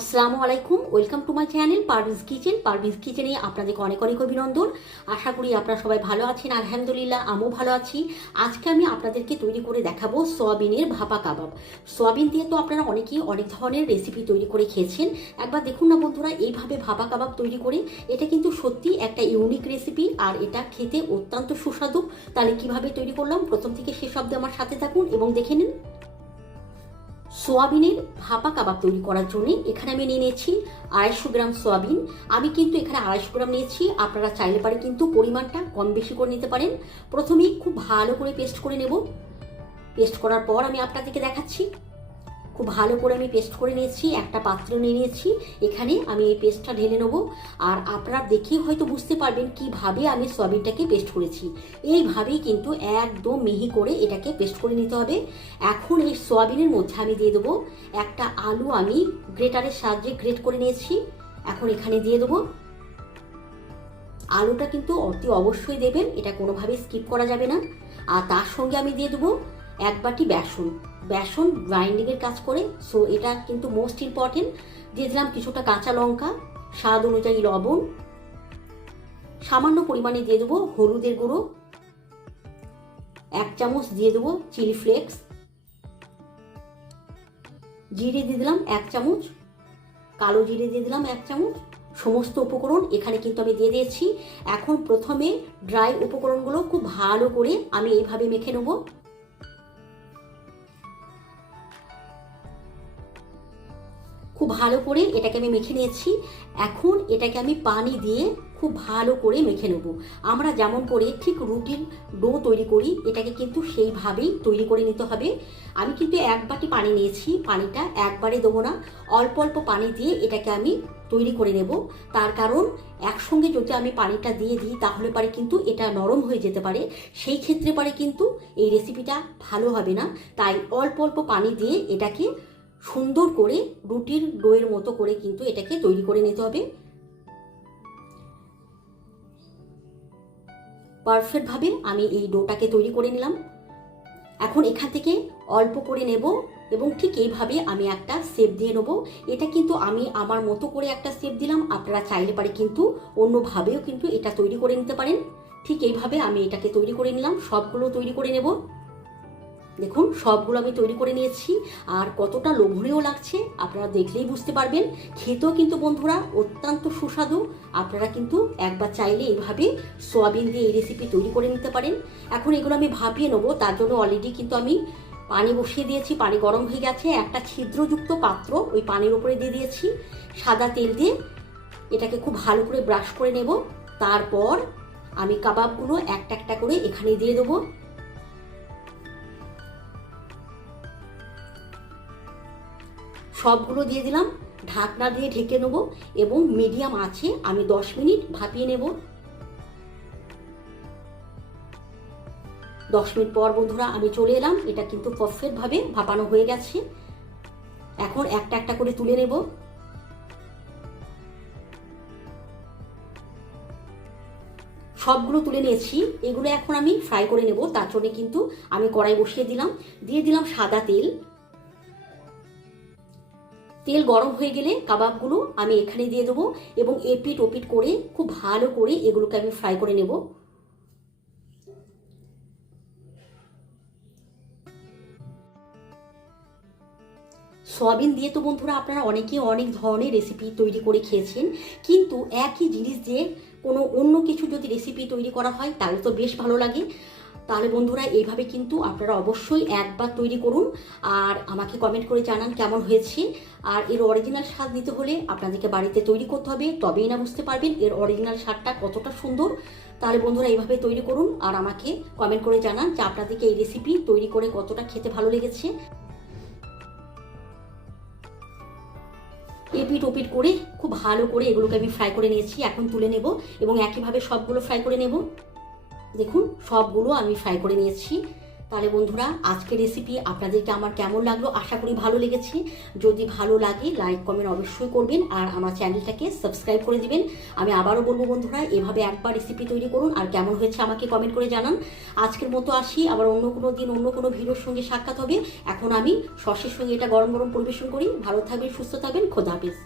আসসালামু আলাইকুম, welcome to my channel Parvez kitchen. Parvez কিচেনে আপনাদেরকে অনেক অনেক অভিনন্দন। আশা করি আপনারা সবাই ভালো আছেন, আলহামদুলিল্লাহ আমিও ভালো আছি। আজকে আমি আপনাদেরকে তৈরি করে দেখাবো সোয়াবিনের ভাপা কাবাব। সোয়াবিন দিয়ে তো আপনারা অনেকেই অনেক ধরনের রেসিপি তৈরি করে খেয়েছেন। একবার দেখুন না বন্ধুরা, এইভাবে ভাপা কাবাব তৈরি করে, এটা কিন্তু সত্যি একটা ইউনিক রেসিপি আর এটা খেতে অত্যন্ত সুস্বাদু। তাহলে কীভাবে তৈরি করলাম? প্রথম থেকে শেষ অব্দি আমার সাথে থাকুন এবং দেখে নিন। সোয়াবিনের ভাপা কাবাব তৈরি করার জন্য এখানে আমি নিয়ে নিয়েছি আড়াইশো গ্রাম সোয়াবিন। আমি কিন্তু এখানে আড়াইশো গ্রাম নিয়েছি। আপনারা চাইলে পারে কিন্তু পরিমাণটা কম বেশি করে নিতে পারেন। প্রথমেই খুব ভালো করে পেস্ট করে নেব। পেস্ট করার পর আমি আপনাদেরকে দেখাচ্ছি। খুব ভালো করে আমি পেস্ট করে নিয়েছি, একটা পাত্র নিয়ে নিয়েছি, এখানে আমি এই পেস্টটা ঢেলে নেব। আর আপনারা দেখেই হয়তো বুঝতে পারবেন কীভাবে আমি সয়াবিনটাকে পেস্ট করেছি। এইভাবেই কিন্তু একদম মিহি করে এটাকে পেস্ট করে নিতে হবে। এখন এই সয়াবিনের মধ্যে আমি দিয়ে দেবো একটা আলু আমি গ্রেটারের সাহায্যে গ্রেট করে নিয়েছি। এখন এখানে দিয়ে দেবো। আলুটা কিন্তু অতি অবশ্যই দেবেন, এটা কোনোভাবেই স্কিপ করা যাবে না। আর তার সঙ্গে আমি দিয়ে দেবো এক বাটি বেসন। বেসন গ্রাইন্ডিংয়ের কাজ করে। সো এটা কিন্তু মোস্ট ইম্পর্টেন্ট দিয়ে দিলাম কিছুটা কাঁচা লঙ্কা, স্বাদ অনুযায়ী লবণ। সামান্য পরিমাণে দিয়ে দেবো হলুদের গুঁড়ো। এক চামচ দিয়ে দেবো চিলি ফ্লেক্স। জিরে দিয়ে দিলাম এক চামচ। কালো জিরে দিয়ে দিলাম এক চামচ। সমস্ত উপকরণ এখানে কিন্তু আমি দিয়ে দিয়েছি। এখন প্রথমে ড্রাই উপকরণগুলো খুব ভালো করে আমি এইভাবে মেখে নেব। খুব ভালো করে এটাকে আমি মেখে নিয়েছি। এখন এটাকে আমি পানি দিয়ে খুব ভালো করে মেখে নেব। আমরা যেমন করে ঠিক রুটির ডো তৈরি করি, এটাকে কিন্তু সেইভাবেই তৈরি করে নিতে হবে। আমি কিন্তু এক বাটি পানি নিয়েছি, পানিটা একবারে দেবো না। অল্প অল্প পানি দিয়ে এটাকে আমি তৈরি করে নেব। তার কারণ একসঙ্গে যদি আমি পানিটা দিয়ে দিই, তাহলে পারে কিন্তু এটা নরম হয়ে যেতে পারে। সেই ক্ষেত্রে পারে কিন্তু এই রেসিপিটা ভালো হবে না। তাই অল্প অল্প পানি দিয়ে এটাকে সুন্দর করে রুটির ডোয়ের মতো করে কিন্তু এটাকে তৈরি করে নিতে হবে। পারফেক্টভাবে আমি এই ডোটাকে তৈরি করে নিলাম। এখন এখান থেকে অল্প করে নেব এবং ঠিক এইভাবে আমি একটা শেপ দিয়ে নেব। এটা কিন্তু আমি আমার মতো করে একটা শেপ দিলাম। আপনারা চাইলে পারে কিন্তু অন্যভাবেও কিন্তু এটা তৈরি করে নিতে পারেন। ঠিক এইভাবে আমি এটাকে তৈরি করে নিলাম। সবগুলো তৈরি করে নেব। দেখুন, সবগুলো আমি তৈরি করে নিয়েছি, আর কতটা লোভনীয় লাগছে আপনারা দেখলেই বুঝতে পারবেন। খেতেও কিন্তু বন্ধুরা অত্যন্ত সুস্বাদু। আপনারা কিন্তু একবার চাইলে এইভাবে সোয়াবিন দিয়ে এই রেসিপি তৈরি করে নিতে পারেন। এখন এগুলো আমি ভাপিয়ে নেব, তার জন্য অলরেডি কিন্তু আমি পানি বসিয়ে দিয়েছি, পানি গরম হয়ে গেছে। একটা ছিদ্রযুক্ত পাত্র ওই পানির উপরে দিয়ে দিয়েছি। সাদা তেল দিয়ে এটাকে খুব ভালো করে ব্রাশ করে নেব। তারপর আমি কাবাবগুলো একটা একটা করে এখানে দিয়ে দেবো। সবগুলো দিয়ে দিলাম। ঢাকনা দিয়ে ঢেকে নেব এবং মিডিয়াম আছে, আমি দশ মিনিট ভাপিয়ে নেব। দশ মিনিট পর বন্ধুরা আমি চলে এলাম। এটা কিন্তু পারফেক্টভাবে ভাপানো হয়ে গেছে। এখন একটা একটা করে তুলে নেব। সবগুলো তুলে নিয়েছি। এগুলো এখন আমি ফ্রাই করে নেব। তার জন্য কিন্তু আমি কড়াই বসিয়ে দিলাম। দিয়ে দিলাম সাদা তেল। তেল গরম হয়ে গেলে কাবাবগুলো আমি এখানে দিয়ে দেবো এবং এপিট ওপিট করে, খুব ভালো করে এগুলোকে আমি ফ্রাই করে নেব। সয়াবিন দিয়ে তো বন্ধুরা আপনারা অনেকে অনেক ধরনের রেসিপি তৈরি করে খেয়েছেন, কিন্তু একই জিনিস দিয়ে কোনো অন্য কিছু যদি রেসিপি তৈরি করা হয়, তাহলে তো বেশ ভালো লাগে। তাহলে বন্ধুরা, এইভাবে কিন্তু আপনারা অবশ্যই একবার তৈরি করুন আর আমাকে কমেন্ট করে জানান কেমন হয়েছে। আর এর অরিজিনাল স্বাদ নিতে হলে আপনাদেরকে বাড়িতে তৈরি করতে হবে, তবেই না বুঝতে পারবেন এর অরিজিনাল স্বাদটা কতটা সুন্দর। তাহলে বন্ধুরা, এইভাবে তৈরি করুন আর আমাকে কমেন্ট করে জানান যে আপনাদেরকে এই রেসিপি তৈরি করে কতটা খেতে ভালো লেগেছে। এপিট ওপিট করে খুব ভালো করে এগুলোকে আমি ফ্রাই করে নিয়েছি, এখন তুলে নেব এবং একইভাবে সবগুলো ফ্রাই করে নেব। দেখুন, সবগুলো আমি ফ্রাই করে নিয়েছি তাহলে বন্ধুরা, আজকের রেসিপি আপনাদেরকে আমার কেমন লাগল? আশা করি ভালো লেগেছে। যদি ভালো লাগে লাইক কমেন্ট অবশ্যই করবেন আর আমার চ্যানেলটাকে সাবস্ক্রাইব করে দিবেন। আমি আবারও বলব বন্ধুরা, এভাবে একবার রেসিপি তৈরি করুন আর কেমন হয়েছে আমাকে কমেন্ট করে জানান। আজকের মতো আসি, আবার অন্য কোনো দিন, অন্য কোনো ভিডিওর সঙ্গে সাক্ষাৎ হবে। এখন আমি সসের সঙ্গে এটা গরম গরম পরিবেশন করি। ভালো থাকবেন, সুস্থ থাকবেন, খোদা হাফিজ।